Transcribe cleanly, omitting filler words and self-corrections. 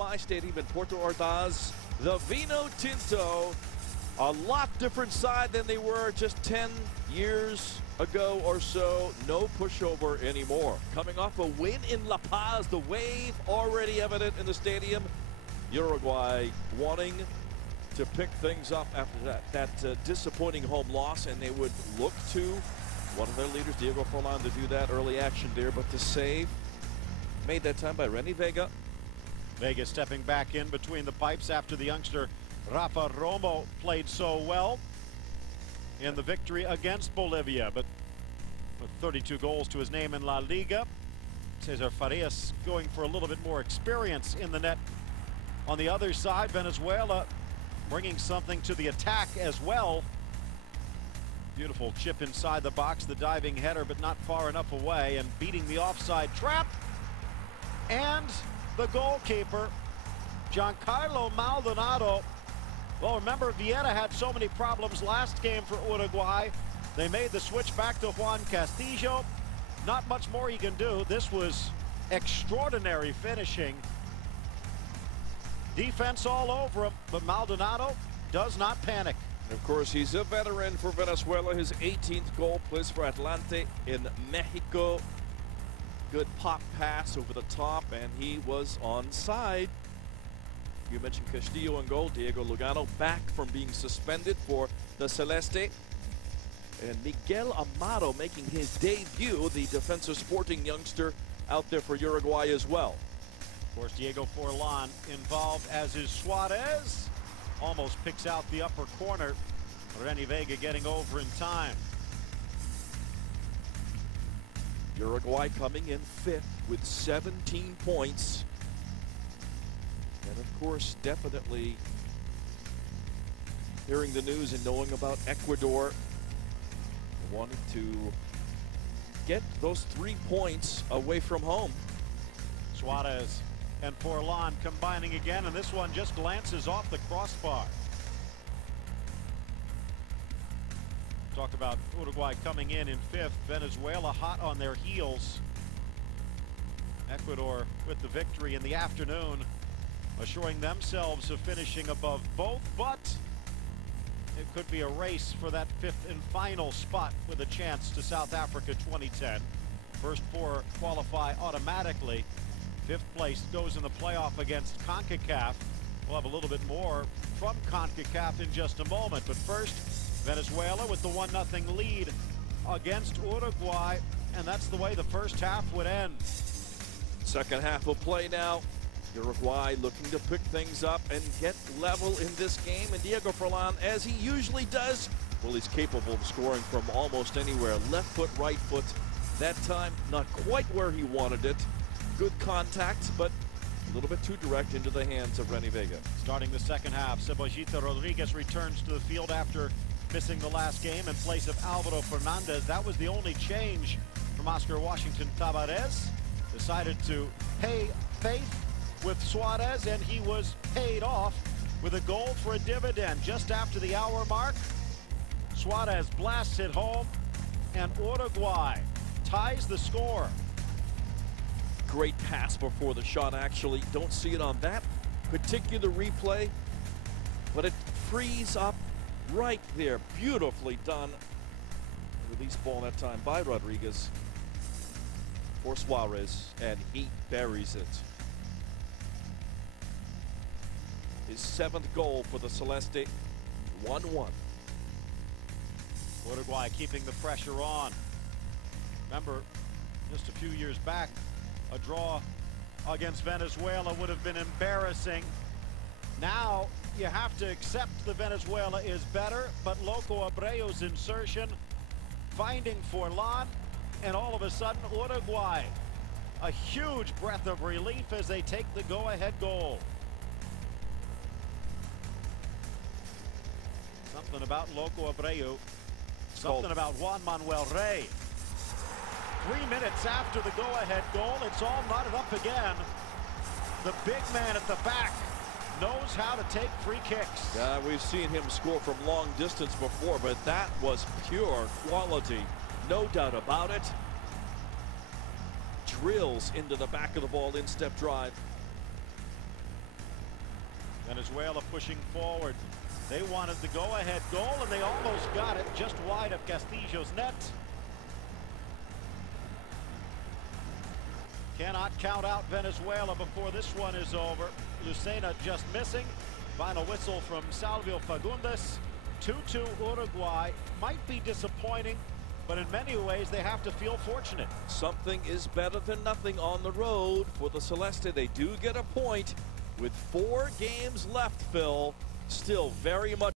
my stadium in Porto Ordaz, the Vino Tinto, a lot different side than they were just 10 years ago or so. No pushover anymore. Coming off a win in La Paz, the wave already evident in the stadium. Uruguay wanting to pick things up after that disappointing home loss, and they would look to one of their leaders, Diego Forlan, to do that early action there, but the save made that time by Renny Vega. Vega stepping back in between the pipes after the youngster Rafa Romo played so well in the victory against Bolivia, but with 32 goals to his name in La Liga. Cesar Farias going for a little bit more experience in the net. On the other side, Venezuela bringing something to the attack as well. Beautiful chip inside the box, the diving header, but not far enough away, and beating the offside trap. And the goalkeeper, Giancarlo Maldonado. Well, remember, Vieira had so many problems last game for Uruguay. They made the switch back to Juan Castillo. Not much more he can do. This was extraordinary finishing. Defense all over him, but Maldonado does not panic. Of course, he's a veteran for Venezuela. His 18th goal plays for Atlante in Mexico. Good pop pass over the top, and he was onside. You mentioned Castillo in goal. Diego Lugano back from being suspended for the Celeste. And Miguel Amado making his debut, the Defensa Sporting youngster out there for Uruguay as well. Of course, Diego Forlan involved, as is Suarez. Almost picks out the upper corner. Renny Vega getting over in time. Uruguay coming in 5th with 17 points. And of course, definitely hearing the news and knowing about Ecuador, wanting to get those 3 points away from home. Suarez and Forlan combining again, and this one just glances off the crossbar. Talk about Uruguay coming in 5th. Venezuela hot on their heels. Ecuador with the victory in the afternoon, assuring themselves of finishing above both, but it could be a race for that 5th and final spot with a chance to South Africa 2010. First 4 qualify automatically. 5th place goes in the playoff against CONCACAF. We'll have a little bit more from CONCACAF in just a moment, but first, Venezuela with the 1-0 lead against Uruguay, and that's the way the first half would end. Second half will play now. Uruguay looking to pick things up and get level in this game, and Diego Forlan, as he usually does, well, he's capable of scoring from almost anywhere. Left foot, right foot. That time, not quite where he wanted it. Good contact, but a little bit too direct into the hands of Renny Vega. Starting the second half, Cebollita Rodriguez returns to the field after missing the last game in place of Alvaro Fernandez. That was the only change from Oscar Washington Tabarez. Decided to pay faith with Suarez, and he was paid off with a goal for a dividend just after the hour mark. Suarez blasts it home, and Uruguay ties the score. Great pass before the shot, actually. Don't see it on that particular replay, but it frees up right there. Beautifully done. Release ball that time by Rodriguez for Suarez, and he buries it. His 7th goal for the Celeste. 1-1. Uruguay keeping the pressure on. Remember, just a few years back, a draw against Venezuela would have been embarrassing. Now you have to accept that Venezuela is better, but Loco Abreu's insertion, finding Forlan, and all of a sudden Uruguay, a huge breath of relief as they take the go-ahead goal. Something about Loco Abreu, something about Juan Manuel Rey. 3 minutes after the go-ahead goal, it's all knotted up again. The big man at the back knows how to take free kicks. Yeah, we've seen him score from long distance before, but that was pure quality. No doubt about it. Drills into the back of the ball, in-step drive. Venezuela pushing forward. They wanted the go-ahead goal, and they almost got it just wide of Castillo's net. Cannot count out Venezuela before this one is over. Lucena just missing. Final whistle from Salvio Fagundes. 2-2 Uruguay. Might be disappointing, but in many ways they have to feel fortunate. Something is better than nothing on the road for the Celeste. They do get a point with 4 games left, Phil. Still very much